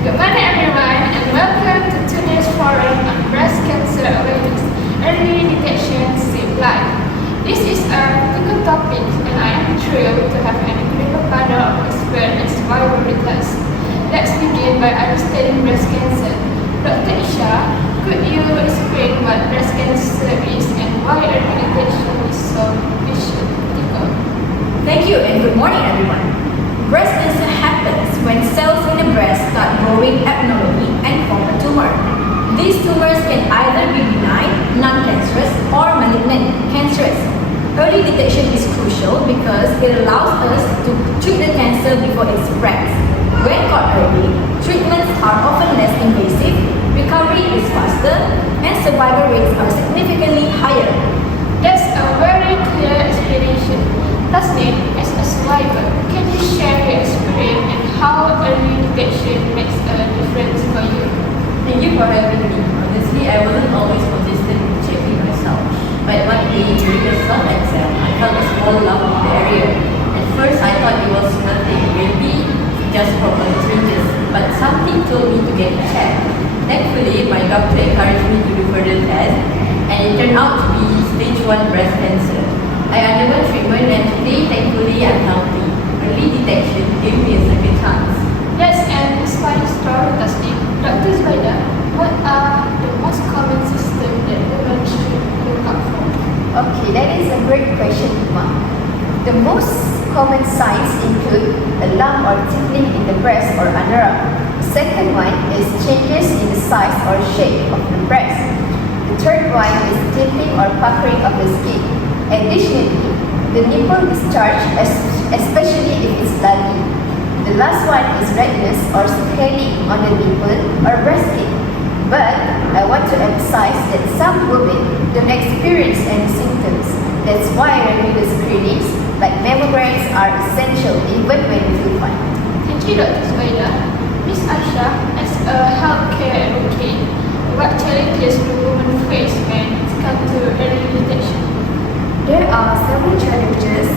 Good morning everyone and welcome to today's forum on breast cancer awareness, early detection, save life. This is a critical topic and I am thrilled to have an incredible panel of experts inspired with us. Let's begin by understanding breast cancer. Dr. Isha, could you explain what breast cancer is and why early detection is so critical? Thank you and good morning everyone. Breast cancer happens when cells in the breast start growing abnormally and form a tumor. These tumors can either be benign, non-cancerous, or malignant, cancerous. Early detection is crucial because it allows us to treat the cancer before it spreads. When caught early, treatments are often less invasive, recovery is faster, and survival rates are significantly higher. That's a very clear explanation. Tasneem, as a survivor, can you share your experience and how early detection makes a difference for you? Thank you for having me. Honestly, I wasn't always consistent with checking myself. But one day during a swab exam, I felt a small lump in the area. At first, I thought it was nothing, maybe just from syringes. But something told me to get checked. Thankfully, my doctor encouraged me to do further tests, and it turned out to be stage 1 breast cancer. I underwent treatment and today, thankfully, I'm healthy. Early detection gave me a second chance. That's an inspiring story, Tasneem. Dr. Zubaida, what are the most common symptoms that women should look out for? Okay, that is a great question, Uma. The most common signs include a lump or tickling in the breast or underarm. The second one is changes in the size or shape of the breast. The third one is dipping or puckering of the skin. Additionally, the nipple discharge, especially if it's bloody. The last one is redness or scaling on the nipple or breast skin. But I want to emphasize that some women don't experience any symptoms. That's why regular screenings like mammograms are essential even when you feel fine. Thank you, Dr. Zubaida. Ms. Aisha, as a healthcare advocate, what challenges do women face when it comes to early detection? There are several challenges.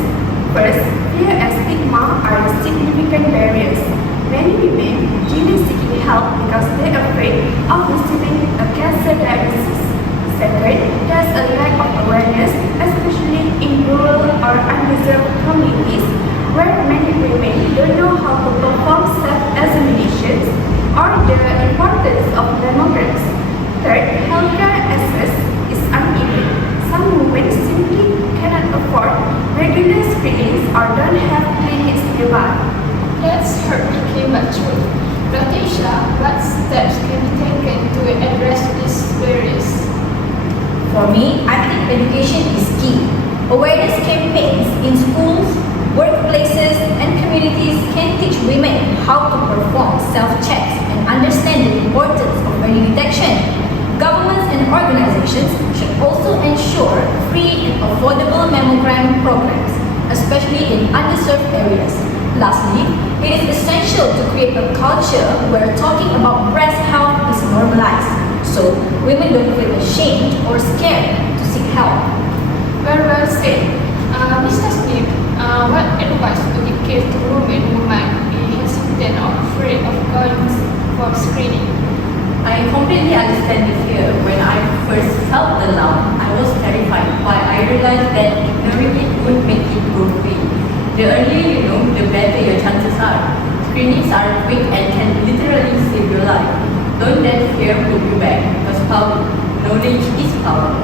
First, fear and stigma are significant barriers. Many women delay seeking help because they are afraid of receiving a cancer diagnosis. Second, there's a lack of awareness, especially in rural or undeserved communities, where many women don't know how to perform self-examinations or the importance of mammograms. Third, healthcare access is uneven. Some women simply cannot afford regular screenings or don't have clinics nearby. That's heartbreaking but true. Dr. Isha, what steps can be taken to address these barriers? For me, I think education is key. Awareness campaigns in schools, workplaces, and communities can teach women how to perform self-checks and understand the importance of early detection. Governments and organizations should also ensure free and affordable mammogram programs, especially in underserved areas. Lastly, it is essential to create a culture where talking about breast health is normalized, so women don't feel ashamed or scared to seek help. Very well said. Ms. Tasneem, what advice would you give to women who might be hesitant or afraid of going for screening? I completely understand the fear. When I first felt the lump, I was terrified, but I realized that ignoring it would make it go away. The earlier you know, the better your chances are. Screenings are quick and can literally save your life. Don't let fear hold you back, because knowledge is power.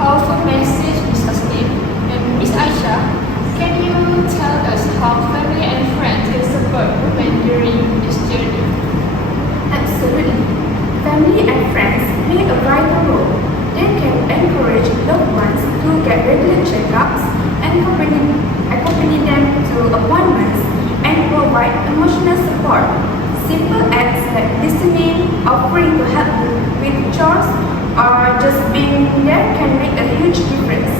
Powerful message, Ms. Tasneem. And Ms. Aisha, can you tell us how family and friends can support women during this journey? Absolutely. Family and friends play a vital role. They can encourage loved ones to get regular checkups, accompany them to appointments, and provide emotional support. Simple acts like listening, offering to help with chores, or just being there can make a huge difference.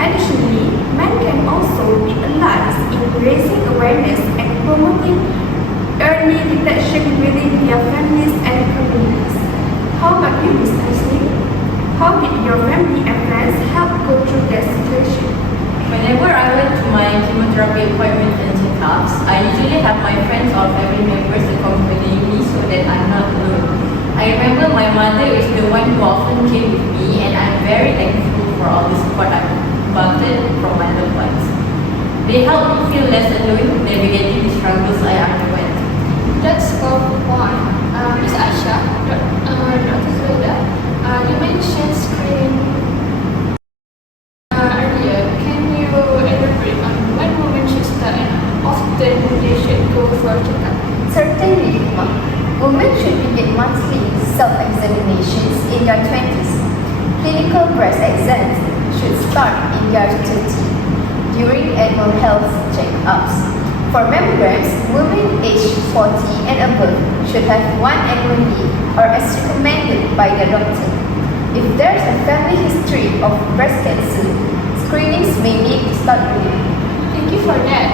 Additionally, men can also be allies in raising awareness and promoting early detection within their families and communities. How about you, Ms. Tasneem? How did your family and friends help go through that situation? Whenever I went to my chemotherapy appointment and checkups, I usually have my friends or family members accompanying me so that mother is the one who often came with me, and I'm very thankful for all the support I've gotten from my loved ones. They help me feel less alone navigating the struggles I underwent. That's powerful point. Ms. Aisha, Dr. Zueda, you mentioned screening earlier. Can you elaborate on when women should start and often they should go for a checkup? Certainly, Hikmah. Women should begin monthly self-examinations in their 20s. Clinical breast exams should start in their 30s during annual health checkups. For mammograms, women aged 40 and above should have one annually or as recommended by their doctor. If there's a family history of breast cancer, screenings may need to start early. Thank you for that.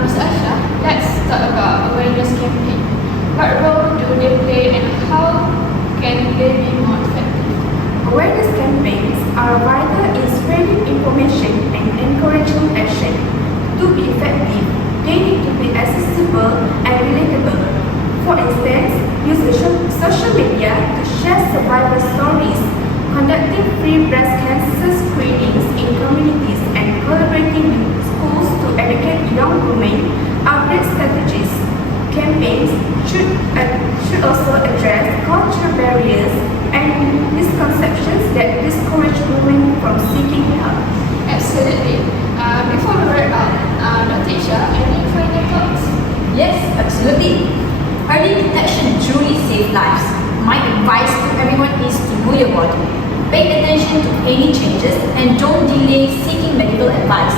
Ms. Asha, let's talk about awareness campaign. What role do they play and how can they be more effective? Awareness campaigns are vital in spreading information and encouraging action. To be effective, they need to be accessible and relatable. For instance, use social media to share survivor stories, conducting free breast cancer screenings in communities, and collaborating with schools to educate young women about strategies. Campaigns should also address cultural barriers and misconceptions that discourage women from seeking help. Absolutely. Before we wrap up, Dr. Isha, any final thoughts? Yes, absolutely. Early detection truly saves lives. My advice to everyone is to know your body. Pay attention to any changes and don't delay seeking medical advice.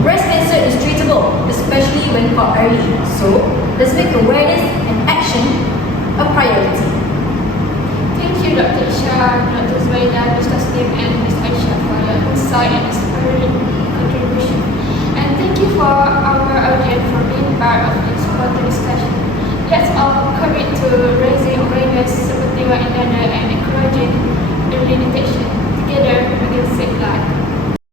Breast cancer is treatable, especially when caught early. So, let's make awareness and action a priority. Thank you, Dr. Isha, Dr. Zubaida, Mr. Slim, and Ms. Aisha for your insight and inspiring contribution. And thank you for our audience for being part of this important discussion. Let's all commit to raising awareness